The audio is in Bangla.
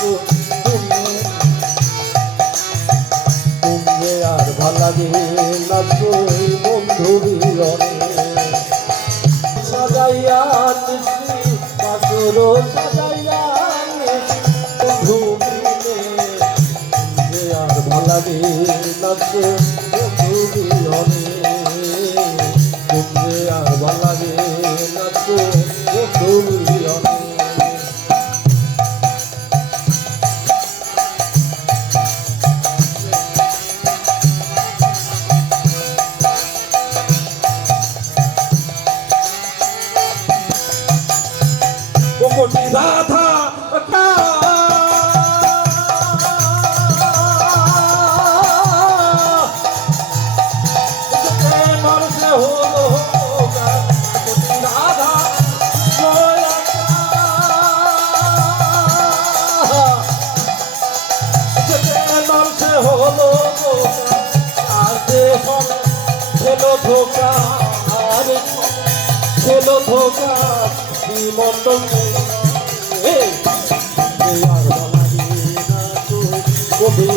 তুমি আর ভাল লাগে না তুই বন্ধু বিরনে সাজাইয়া নিশি পাথর সাজাইয়া বন্ধু বিনে আর ভাল লাগে না তুই বন্ধু বিরনে তুমি আর ভাল লাগে না তুই বন্ধু বিরনে রাধা খেলো ধোকা বিমন্ডল আর বালা না তো কবি